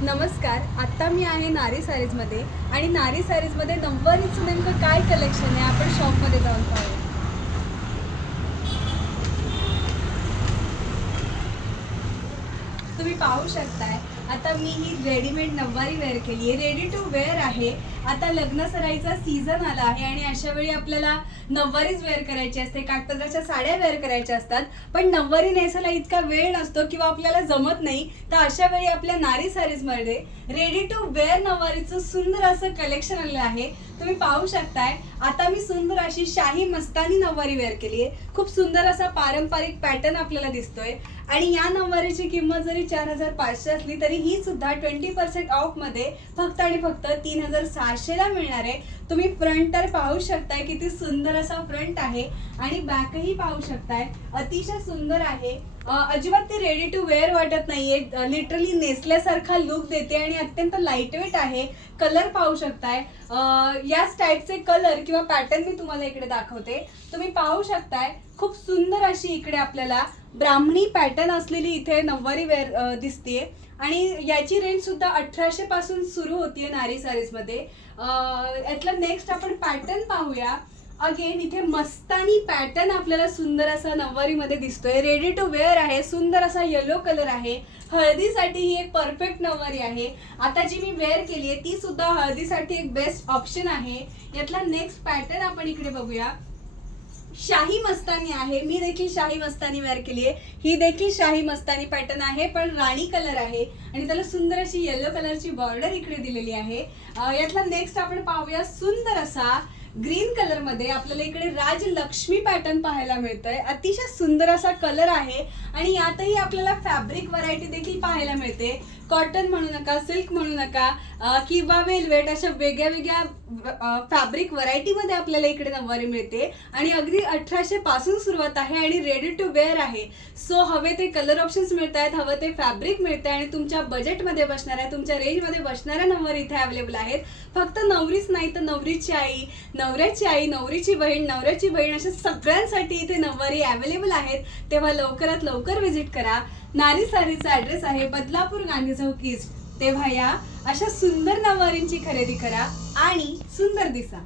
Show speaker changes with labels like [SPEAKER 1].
[SPEAKER 1] नमस्कार आत्ता मी आहे नारी सारीजमध्ये आणि नारी सारीजमध्ये नऊवारीचं नेमकं काय कलेक्शन आहे आपण शॉपमध्ये जाऊन पाहूया तुम्ही पाहू शकताय आता मी ही रेडीमेड नववारी वेअर केली आहे. रेडी टू वेअर आहे. आता लग्न सराईचा सीझन आला आहे आणि अशा वेळी आपल्याला नववारीच वेअर करायची असते. काठपदराच्या साड्या वेअर करायच्या असतात. पण नऊवारी नेसायला इतका वेळ नसतो किंवा आपल्याला जमत नाही. तर अशा वेळी आपल्या नारी सारीजमध्ये रेडी टू वेअर नऊवारीचं सुंदर असं कलेक्शन आलेलं आहे. तुम्ही पाहू शकताय. आता मी सुंदर अशी शाही मस्तानी नऊवारी वेअर केली आहे खूप सुंदर असा पारंपरिक पॅटर्न आपल्याला दिसतोय. आणि या नऊवारीची किंमत जरी चार हजार पाचशे असली तरी ही सुद्धा ट्वेंटी पर्सेंट ऑफमध्ये फक्त आणि फक्त तीन हजार सहाशेला मिळणार आहे. तुम्ही फ्रंट तर पाहू शकताय किती सुंदर असा फ्रंट आहे. आणि बॅकही पाहू शकताय. अतिशय सुंदर आहे. अजिबात ते रेडी टू वेअर वाटत नाहीये. लिटरली नेसल्यासारखा लुक देते आणि अत्यंत लाईटवेट आहे. कलर पाहू शकताय. याच टाईपचे कलर किंवा पॅटर्न मी तुम्हाला इकडे दाखवते. तुम्ही पाहू शकताय. खूप सुंदर अशी इकडे आपल्याला ब्राह्मणी पॅटर्न असलेली इथे नऊवारी वेअर दिसते दिसतेय. आणि याची रेंज सुद्धा अठराशे पासून सुरू होतीये नारी सारीजमध्ये यातला नेक्स्ट आपण पॅटर्न पाहूया. अगेन इथे मस्तानी पॅटर्न आपल्याला सुंदर असा नऊवारी मध्ये दिसतोय. रेडी टू वेअर आहे. सुंदर असा येलो कलर आहे. हळदीसाठी ही एक परफेक्ट नऊवारी आहे. आता जी मी वेअर केली आहे ती सुद्धा हळदीसाठी एक बेस्ट ऑप्शन आहे. यातला नेक्स्ट पॅटर्न आपण इकडे बघूया. शाही मस्तानी आहे. मी देखील शाही मस्तानी वेअर केली आहे. ही देखील शाही मस्तानी पॅटर्न आहे पण राणी कलर आहे. आणि त्याला सुंदर अशी येलो कलरची बॉर्डर इकडे दिलेली आहे. यातला नेक्स्ट आपण पाहूया सुंदर असा ग्रीन कलरमध्ये आपल्याला इकडे राज लक्ष्मी पॅटर्न पाहायला मिळतोय. अतिशय सुंदर असा कलर आहे आणि यातही आपल्याला फॅब्रिक व्हरायटी देखील पाहायला मिळते. कॉटन म्हणू नका सिल्क म्हणू नका किंवा वेलवेट अशा वेगळ्या वेगळ्या फॅब्रिक व्हरायटीमध्ये आपल्याला इकडे नऊवारी मिळते. आणि अगदी अठराशे पासून सुरुवात आहे आणि रेडी टू वेअर आहे. सो हवे ते कलर ऑप्शन्स मिळत आहेत हवं ते फॅब्रिक मिळते आणि तुमच्या बजेटमध्ये बसणाऱ्या तुमच्या रेंजमध्ये बसणाऱ्या नऊवारी इथे अवेलेबल आहेत. फक्त नवरीच नाही तर नवरीची आई नवऱ्याची आई नवरीची बहीण नवऱ्याची बहीण अशा सगळ्यांसाठी इथे नऊवारी अवेलेबल आहेत. तेव्हा लवकरात लवकर व्हिजिट करा. नारी सारीचा ॲड्रेस आहे बदलापूर गांधी चौक ईस्ट तेव्हा या अशा सुंदर नववारींची खरेदी करा आणि सुंदर दिसा.